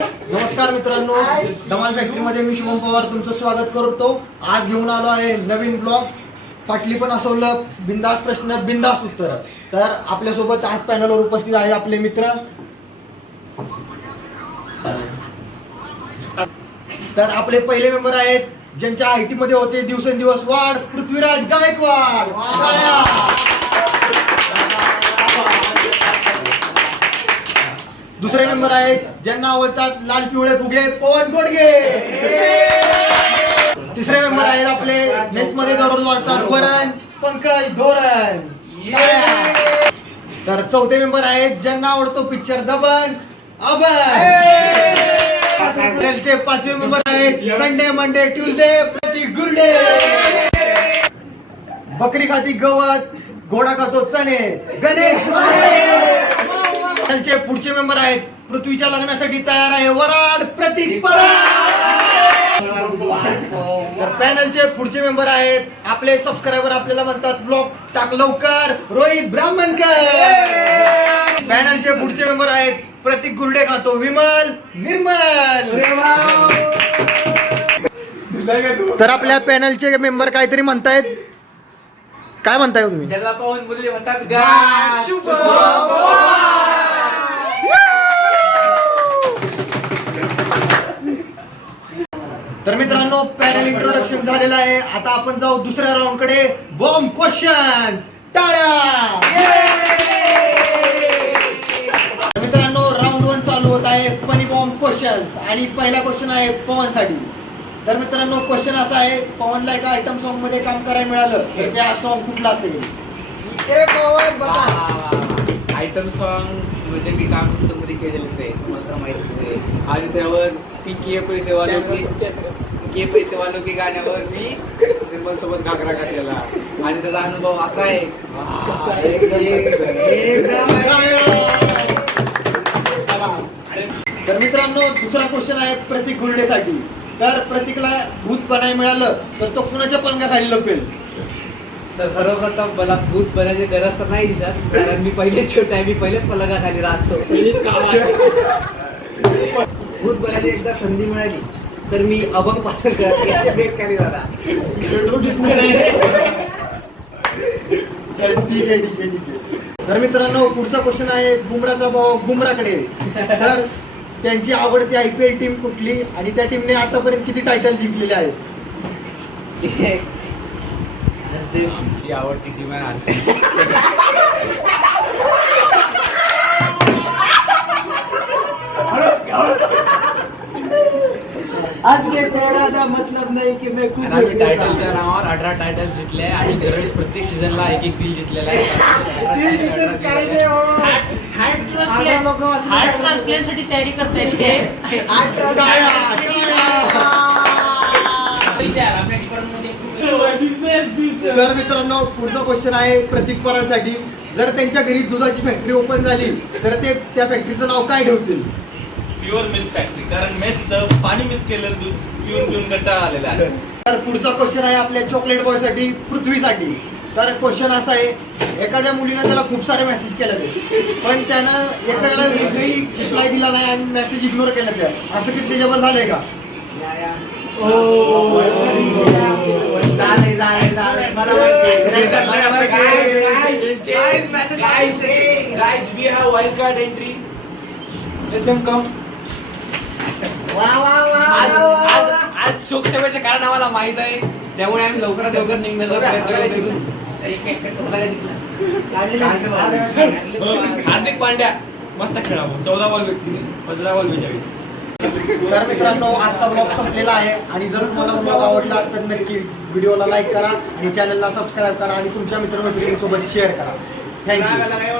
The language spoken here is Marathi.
नमस्कार मित्रांनो धमाल फॅक्टरीमध्ये मी शुभम पवार तुमचं स्वागत करतो. आज घेऊन आलो आहे नवीन ब्लॉग. पाटली पण असवलं बिंदास प्रश्न बिंदास उत्तर. तर आपल्यासोबत आज पॅनलवर उपस्थित आहे आपले मित्र. तर आपले पहिले मेंबर आहेत ज्यांच्या आय टी मध्ये होते दिवसेंदिवस वाढ पृथ्वीराज गायकवाड. दुसरे नंबर आहेत ज्यांना आवडतात लाल पिवळे फुगे पवन गोडगे तिसरे मेंबर आहेत आपले मेस मध्ये दररोज वाटतात वरण पंकज धोरण. तर चौथे मेंबर आहेत ज्यांना आवडतो पिक्चर दबन अबन त्यांचे पाचवे मेंबर आहेत Sunday Monday Tuesday Pratik Gurde. बकरी खाती गवत घोडा खातो चणे गणेश त्यांचे पुढचे मेंबर आहेत. पृथ्वीच्या लग्नासाठी तयार आहे वराड प्रतीक तर पॅनलचे पुढचे मेंबर आहेत. आपले सबस्क्रायबर आपल्याला म्हणतात ब्लॉग टाक लवकर. रोहित ब्राह्मणकर. पॅनलचे पुढचे मेंबर आहेत. प्रतीक गुरडे खातो विमल निर्मल. तर आपल्या पॅनलचे मेंबर काहीतरी म्हणतायत. काय म्हणताय हो तुम्ही? ज्याला पाहून मुली म्हणतात गा शुभ तर मित्रांनो पॅनल इंट्रोडक्शन झालेलं आहे. आता आपण जाऊ दुसऱ्या राऊंडकडे. बॉम्ब क्वेश्चन टाळ्या! तर मित्रांनो राऊंड वन चालू होत आहे. फनी बॉम्ब क्वेश्चन्स आणि पहिला क्वेश्चन आहे पवनसाठी तर मित्रांनो क्वेश्चन असा आहे पवनला एका आयटम सॉन्गमध्ये काम करायला मिळालं. तर त्या सॉन्ग कुठला असेल? आयटम सॉन्गमध्ये मी काममध्ये केलेलंच आहे. तुम्हाला तर माहितीच आहे. आणि त्यावर पी के पैसे वालो की के पैसे वालो की गाण्यावर मी निर्मल सोबत घागरा काढलेला आणि त्याचा अनुभव असा आहे. तर मित्रांनो दुसरा क्वेश्चन आहे प्रतीक गुर्डेसाठी तर प्रतीकला भूत बनाय मिळालं तर तो कुणाच्या पलंगाखाली लपेल? तर सर्वप्रथम मला भूत बनायची गरज तर नाही सर कारण मी पहिले छोटा आहे मी पहिलेच पलंगाखाली राहतो. भूत बनायची एकदा संधी मिळाली तर मी अभंग पासन भेट खाली चल, ठीक आहे ठीक आहे ठीक आहे. तर मित्रांनो पुढचा क्वेश्चन आहे बुमराचा भाऊ गुमराकडे तर त्यांची आवडती आय पी एल टीम कुठली? आणि त्या टीमने आतापर्यंत किती टायटल जिंकलेले आहेत? आमची आवडती टीम आहे आरसी आज के चेहरा का मतलब नाही की मैं खुश आम्ही टायटलच्या नावावर अठरा टायटल जिंकले आहे आणि दरवेळेस प्रत्येक सीझनला एक एक दिल जिंकलेला आहे. काय नाही हो. तयारी करतायत टाळ्या, तर मित्रांनो पुढचा क्वेश्चन आहे प्रतीक परांसाठी. जर त्यांच्या घरी दुधाची फॅक्टरी ओपन झाली तर ते त्या फॅक्टरीचं नाव काय ठेवतील? प्युअर मिल्क फॅक्टरी कारण मेसचं पाणी मिस केलेलं दूध पिऊन पिऊन कंटाळा आलेला आहे. तर पुढचा क्वेश्चन आहे आपल्या चॉकलेट बॉयसाठी पृथ्वीसाठी. तर क्वेश्चन असा आहे एखाद्या मुलीनं त्याला खूप सारे मेसेज केले पण त्यानं एखाद्याला एकही रिप्लाय दिला नाही आणि मेसेज इग्नोर केला त्या असं किती त्याच्यावर झालंय का? झालंय, झालंय, झालंय. मला माहिती आहे. मला माहिती आहे. Guys, we have wild card entry. Let them come. वा, वा, वा, आज शोकसेवेचं कारण आम्हाला माहीत आहे. त्यामुळे आम्ही लवकरात लवकर निघण्याचा प्रयत्न हार्दिक पांड्या मस्त खेळा चौदा बॉल व्यक्तीने पंधरा बॉल बेचाळीस तर मित्रांनो आजचा ब्लॉग संपलेला आहे. आणि जर तुम्हाला ब्लॉग आवडला तर नक्की व्हिडिओला लाईक करा आणि चॅनलला सबस्क्राईब करा आणि तुमच्या मित्रमैत्रिणींसोबत शेअर करा. थँक्यू